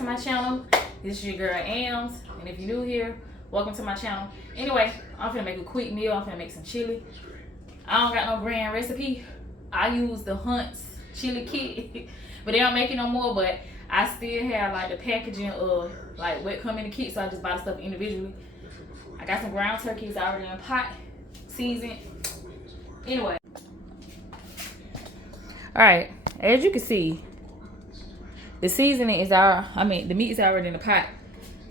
to my channel. This is your girl Ams, and if you're new here, welcome to my channel. Anyway, I'm finna make a quick meal. I'm finna make some chili. I don't got no brand recipe. I use the Hunt's chili kit, but they don't make it no more. But I still have like the packaging of like what come in the kit, so I just buy the stuff individually. I got some ground turkeys already in pot, seasoned. Anyway, all right, as you can see, the seasoning is the meat is already in the pot.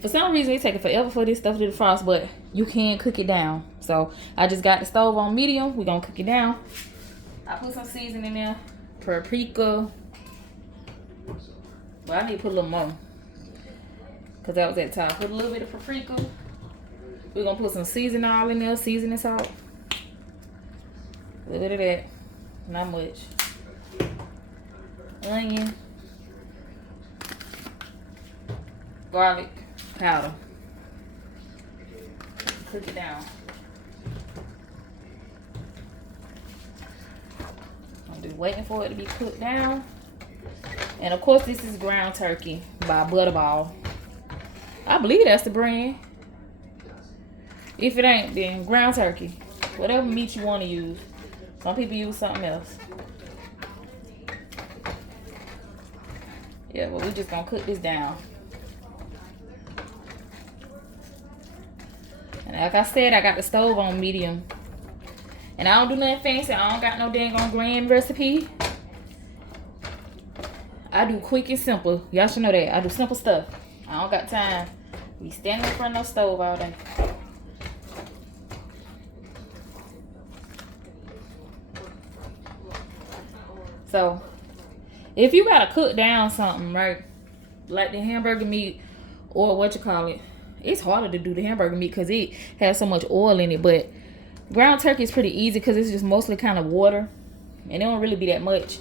For some reason, it's taking forever for this stuff to defrost, but you can cook it down. So I just got the stove on medium. We're gonna cook it down. I put some seasoning in there, paprika. Well, I need to put a little more, cause that was at the top. Put a little bit of paprika. We're gonna put some seasoning all in there, seasoning salt. A little bit of that, not much. Onion, garlic powder. Cook it down. I'm just waiting for it to be cooked down. And of course, this is ground turkey by Butterball. I believe that's the brand. If it ain't, then ground turkey. Whatever meat you want to use. Some people use something else. Yeah, but we're just gonna cook this down. And like I said, I got the stove on medium. And I don't do nothing fancy. I don't got no dang on grand recipe. I do quick and simple. Y'all should know that. I do simple stuff. I don't got time to be standing in front of no stove all day. So, if you gotta cook down something, right, like the hamburger meat or what you call it, it's harder to do the hamburger meat because it has so much oil in it. But ground turkey is pretty easy because it's just mostly kind of water, and it don't really be that much.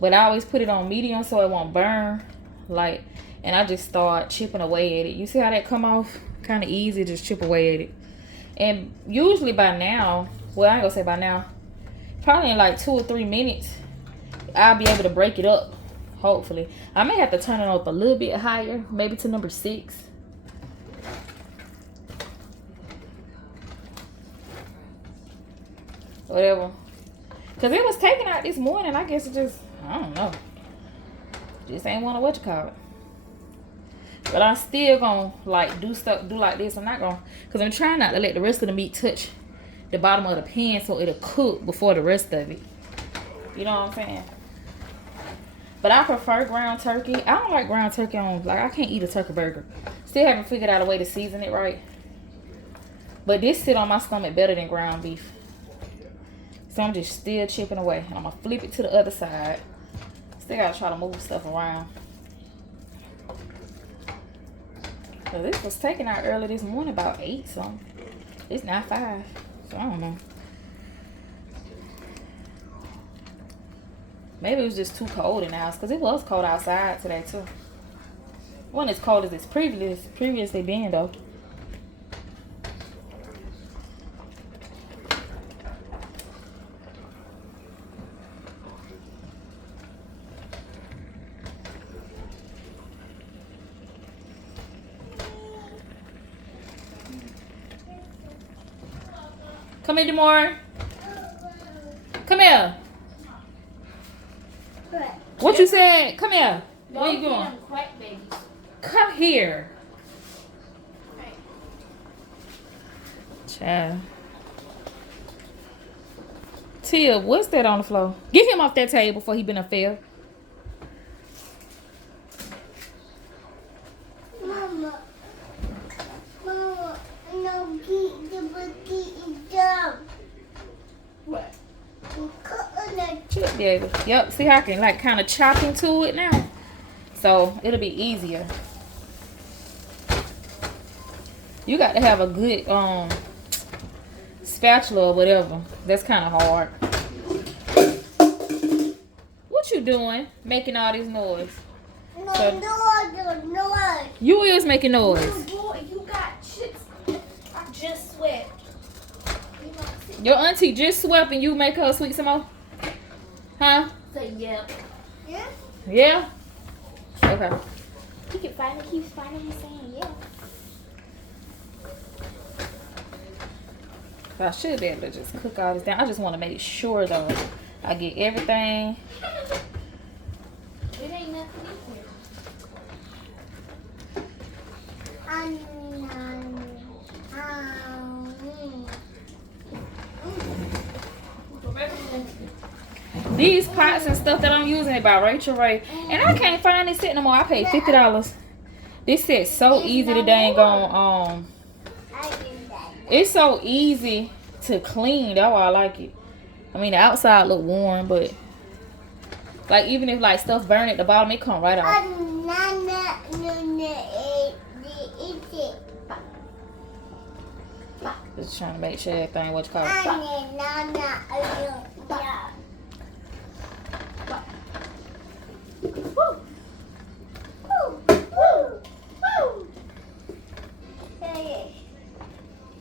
But I always put it on medium so it won't burn, like, and I just start chipping away at it. You see how that come off? Kind of easy, just chip away at it. And usually by now, well, I ain't gonna say by now, probably in like 2 or 3 minutes, I'll be able to break it up, hopefully. I may have to turn it up a little bit higher, maybe to number 6. Whatever. Because it was taken out this morning. I guess it just, I don't know. Just ain't want to what you call it. But I'm still going to like do like this. I'm not going to, because I'm trying not to let the rest of the meat touch the bottom of the pan so it'll cook before the rest of it. You know what I'm saying? But I prefer ground turkey. I don't like ground turkey on, like, I can't eat a turkey burger. Still haven't figured out a way to season it right. But this sit on my stomach better than ground beef. So I'm just still chipping away. And I'm going to flip it to the other side. Still got to try to move stuff around. So this was taken out early this morning, about 8 something. It's not 5. So I don't know. Maybe it was just too cold in the house, because it was cold outside today too. It wasn't as cold as it's previously been though. Come here, Demore. Come here. What you said? Come here. Where you going? Come here. Child. Tia, what's that on the floor? Get him off that table before he been a fail. Mama, no, get down. What? Yeah. Yep. See how I can like kind of chop into it now, so it'll be easier. You got to have a good spatula or whatever. That's kind of hard. What you doing? Making all this noise? No. You is making noise. You got chips. I just swept. Your auntie just swept and you make her sweep some more? Huh? Say yep. Yeah? Yeah? Okay. He keeps finally saying yeah. I should be able to just cook all this down. I just want to make sure though I get everything. It ain't nothing in here. These pots and stuff that I'm using are by Rachel Ray. And I can't find this set no more. I paid $50. This set's so easy to dang on. It's so easy to clean. That's why I like it. I mean, the outside look warm, but like even if like stuff burn at the bottom, it come right off. Just trying to make sure everything what you call it.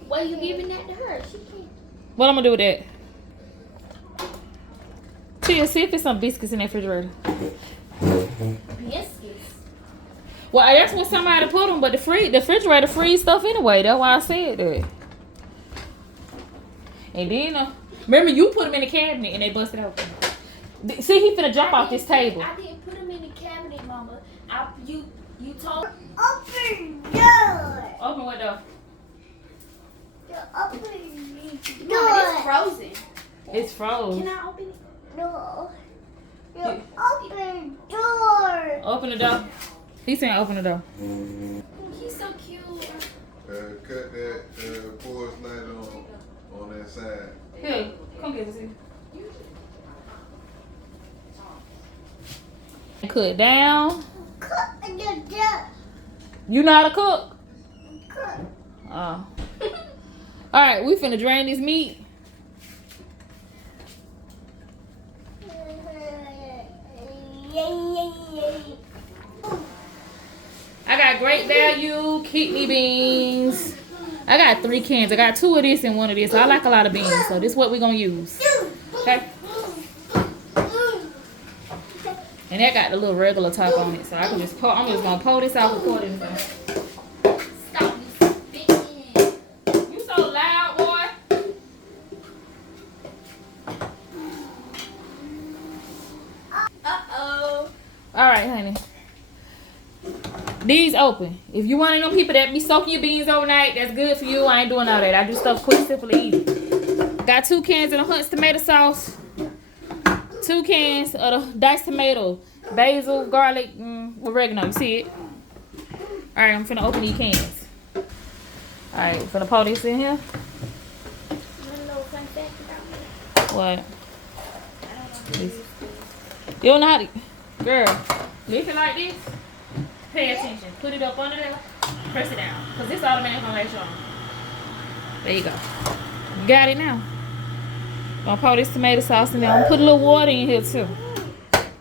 Why are you giving that to her? She can't. What I'm gonna do with that? Tia, see if there's some biscuits in the refrigerator. Biscuits. Well, that's what somebody put them, but the refrigerator freeze stuff anyway. That's why I said that. And then, remember you put them in the cabinet and they busted open. See, he finna jump off this table. I didn't put them in the cabinet, Mama. You told. Open door. Open what door? Open Mama, door. it's frozen. It's froze. Can I open it? No. Open door. Open the door. He's saying open the door. He's so cute. Cut that porch light on that side. Here, come get this here. Cook down. Cook the door. You know how to cook? Cook. Oh. Alright, we finna drain this meat. I got Great Value kidney beans. I got 3 cans. I got 2 of this and 1 of this. I like a lot of beans, so this is what we're gonna use. Okay. And that got the little regular top on it, so I can just pour. I'm just gonna pour this out and pour it in there. Stop you spitting. You so loud, boy. Uh-oh. All right, honey. These open. If you one of them people that be soaking your beans overnight, that's good for you. I ain't doing all that. I do stuff quick, simple, and easy. Got 2 cans of the Hunt's tomato sauce. 2 cans of the diced tomato, basil, garlic, oregano. You see it? All right, I'm finna open these cans. All right, finna pour this in here. You want to know a fun fact about me? What? You don't know how to, girl, lift it like this. Pay attention. Put it up under there. Press it down. Because this automatic gonna let you on. There you go. You got it now. Gonna pour this tomato sauce in there. I'm gonna put a little water in here too.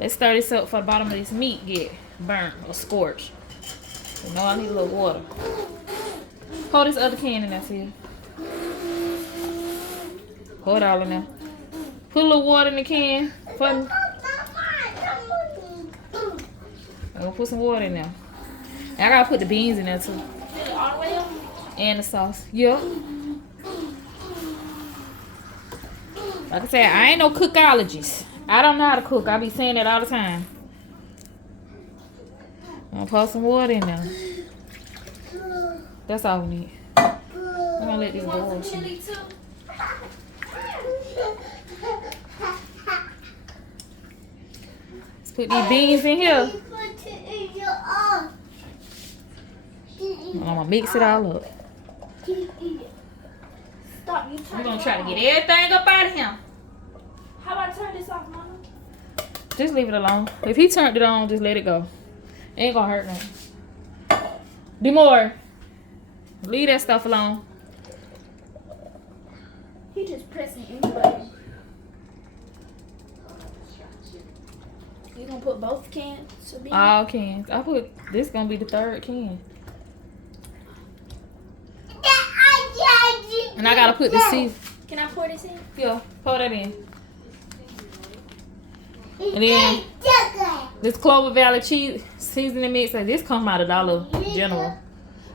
Let's stir this up for the bottom of this meat get burnt or scorched. You know I need a little water. Pour this other can in there, see? Pour it all in there. Put a little water in the can for me. I'm gonna put some water in there. And I gotta put the beans in there too. Did it all the way up? And the sauce. Yep. Like I said, I ain't no cookologist. I don't know how to cook. I be saying that all the time. I'm gonna pour some water in there. That's all we need. I'm gonna let this You boil. want some chili too? Let's put these beans in here. Put it in your arm. I'm gonna mix it all up. Stop. You turn We're gonna it try to on. get everything up out of him. How about I turn this off, Mama? Just leave it alone. If he turned it on, just let it go. Ain't gonna hurt nothing. Demore, leave that stuff alone. He just pressing any button. You gonna put both cans of beans? All cans. I put this gonna be the 3rd can. And I gotta put the season. Can I pour this in? Yeah, pour that in. And then this Clover Valley cheese seasoning mix, and this comes out of Dollar General.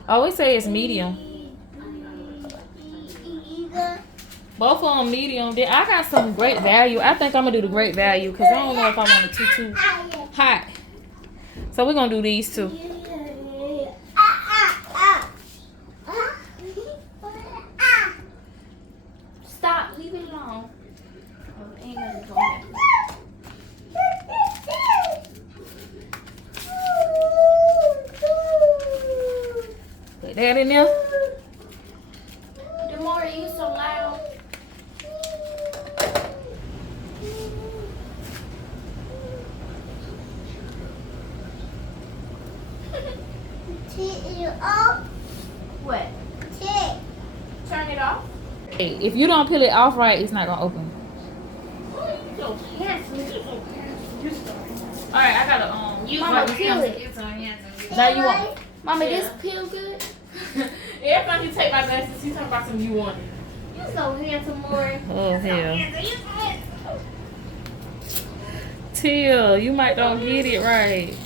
I always say it's medium. Both of them medium. Then I got some great value. I think I'm gonna do the great value because I don't know if I want it too hot. So we're gonna do these two. Stop. Leave it alone. Oh, ain't nothing going on. Put that in there. Demora, you so loud. What? Turn it off. Hey, if you don't peel it off right, it's not gonna open. So handsome. You're so handsome. You're so handsome. All right, I gotta Mama, peel it. Now you want. Mama, Yeah. this peel good? Every time you take my glasses, you talk about something you want. You're so handsome, Maury. Oh hell. You're so handsome. Till you might don't get it right.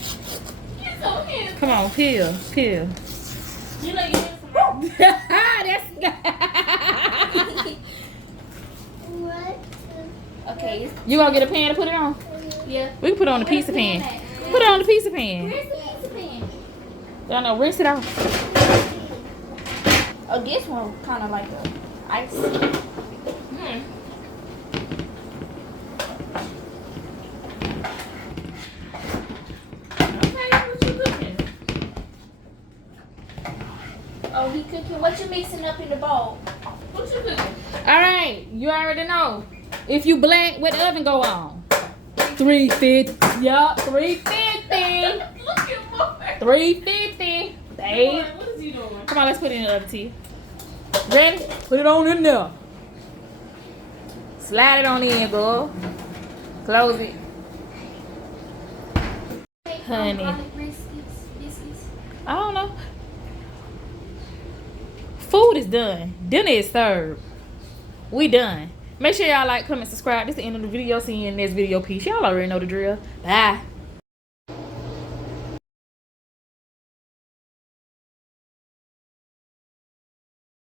You're so handsome. Come on, peel. You know you're handsome. That's Okay. You gonna get a pan to put it on? Yeah. We can put it on the pizza pan. Put it on the pizza pan. Where's the pizza pan? Y'all know, rinse it off. Oh, this one kind of like a ice. Okay, what you cooking? Oh, he cooking. What you mixing up in the bowl? What you cooking? All right, you already know. If you black, what the oven go on? 350. Yup, 350. Look at Maury. 350. Babe. What is he doing? Come on, let's put it in the oven, T. Ready? Put it on in there. Slide it on in, girl. Close it. Honey. Garlic biscuits. I don't know. Food is done. Dinner is served. We done. Make sure y'all like, comment, subscribe. This is the end of the video. See you in the next video. Peace. Y'all already know the drill. Bye.